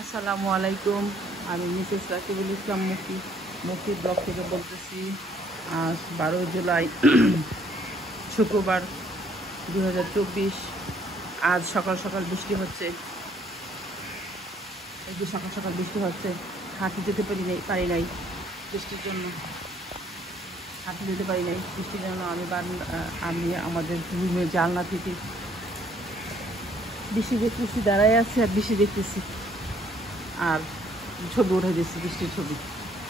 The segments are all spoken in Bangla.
আসসালামু আলাইকুম। আমি মিসেস রাকিবুল ইসলাম মুফতি ব্লগ থেকে বলতেছি। আজ 12 জুলাই শুক্রবার 2024। আজ সকাল সকাল বৃষ্টি হচ্ছে। এই যে সকাল সকাল বৃষ্টি হচ্ছে, হাঁটতে যেতে পারি নাই বৃষ্টির জন্য। হাঁটতে যেতে পারি নাই বৃষ্টির জন্য। আমি আমাদের রুমের জানলা থেকে বৃষ্টি দেখতেছি, দাঁড়ায় আছি আর বৃষ্টি দেখতেছি, আর ছবি উঠে দিচ্ছি, বৃষ্টির ছবি।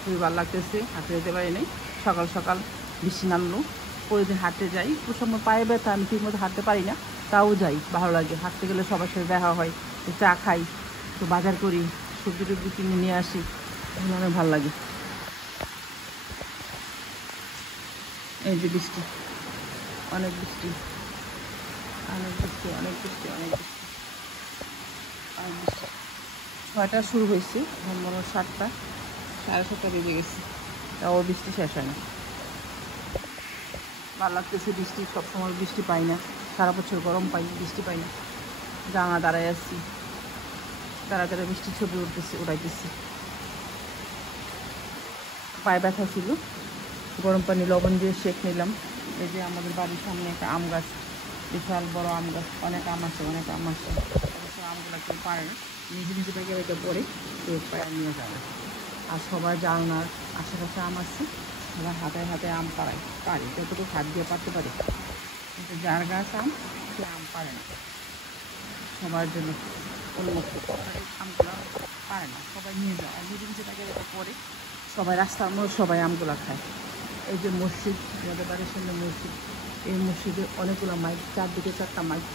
খুবই ভালো লাগতেছে। হাঁটতে যেতে পারি নাই, সকাল সকাল বৃষ্টি নামলো। প্রতিদিন হাঁটতে যাই, খুব সময় পায়ে ব্যথা, আমি ঠিক মতো হাঁটতে পারি না, তাও যাই, ভালো লাগে। হাঁটতে গেলে সবার সাথে দেখা হয়, চা খাই, তো বাজার করি, সবজি টবজি কিনে নিয়ে আসি, এগুলো অনেক ভালো লাগে। এই যে বৃষ্টি, অনেক বৃষ্টি, অনেক বৃষ্টি, অনেক বৃষ্টি, অনেক বৃষ্টি, অনেক বৃষ্টি। 6টা শুরু হয়েছে, এখন মনে হয় 7টা, 7:30 বেজে গেছে, তাও বৃষ্টি শেষ হয় না। ভালো লাগতেছে বৃষ্টি। সবসময় বৃষ্টি পাই না, সারা বছর গরম পাই, বৃষ্টি পাই না। জানা দাঁড়ায় আসছি, তাড়াতাড়ি বৃষ্টির ছবি উঠাইতেছি। পায়ে ব্যথা ছিল, গরম পানি লবণ দিয়ে সেঁক নিলাম। এই যে আমাদের বাড়ির সামনে একটা আম গাছ, বিশাল বড় আম গাছ, অনেক আম আছে, অনেক আম আছে। অবশ্য আমগুলো কেউ পারে না, নিজে নিজে পেকে পেকে পরে কেউ পায়ে নিয়ে যায় না। আর সবার জানলার আশেপাশে আম আছে, সবাই হাতে হাতে আম পারে যতটুকু হাত দিয়ে পারতে পারে, কিন্তু যার গাছ আম, সে আম পারে না। সবার জন্য উন্মুক্ত, আমগুলো পারে না, সবাই নিয়ে যায়। আর নিজে নিজে পেকে পেকে পরে সবাই রাস্তার মধ্যে সবাই আমগুলো খায়। এই যে মসজিদ, আমাদের বাড়ির সামনে মসজিদ, এই মসজিদে অনেকগুলো মাইক, চারদিকে 4টা মাইক।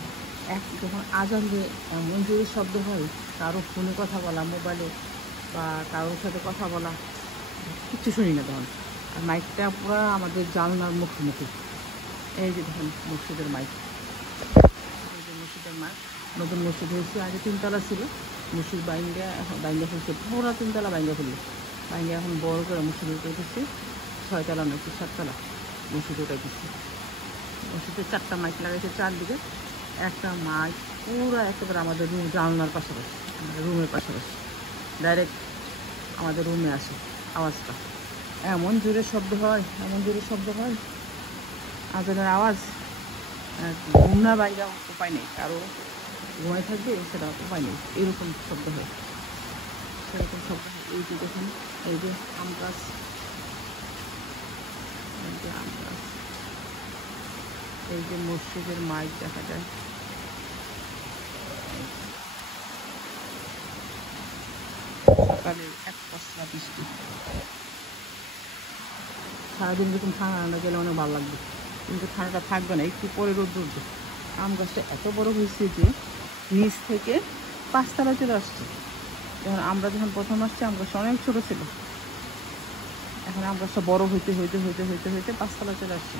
যখন আজান দিয়ে এমন জোরে শব্দ হয়, কারো ফোনে কথা বলা, মোবাইলে বা কারোর সাথে কথা বলা, কিচ্ছু শুনি না তখন। আর মাইকটা পুরো আমাদের জানলার মুখোমুখি। এই যে দেখুন মসজিদের মাইক, এই যে মসজিদের মাইক। নতুন মসজিদ হয়েছে, আগে 3তলা ছিল। মসজিদ বাইঙ্গা ফেলছে, পুরো 3তলা বাইঙ্গা ফেললো। বাইঙ্গা এখন বড় করে মসজিদ উঠেছে, 6তলা নয় 7তলা মসজিদ উঠাইতেছে। মসজিদে 4টা মাইক লাগাইছে চারদিকে। একটা মাইক পুরো একেবারে আমাদের রুম জানলার পাশাপাশি, আমাদের রুমের পাশাপাশি, ডাইরেক্ট আমাদের রুমে আসে আওয়াজটা। এমন জোরে শব্দ হয়, এমন জোরে শব্দ হয়, আজানের আওয়াজ। ঘুম না বাইরা উপায় নেই, কারো ঘুমাই থাকবে সেটা উপায় নেই, এরকম শব্দ হয়, সেরকম শব্দ হয়। এই যে দেখুন, এই যে আম গাছ, এই যে আম গাছ, এই যে মসজিদের মাইক দেখা যায়। সকালে এক পশলা বৃষ্টি। সারাদিন যখন ঠান্ডা গেলে অনেক ভালো লাগবে, কিন্তু ঠান্ডাটা থাকবে না, একটু পরে রোদ উঠবে। আম গাছটা এত বড় হয়েছে যে নিচ থেকে 5তলায় চলে আসছে। আমরা যখন প্রথম আসছি, আম গাছটা অনেক ছোটো ছিল, এখন আম গাছটা বড় হইতে হইতে হইতে হইতে হইতে 5তলায় চলে আসছে।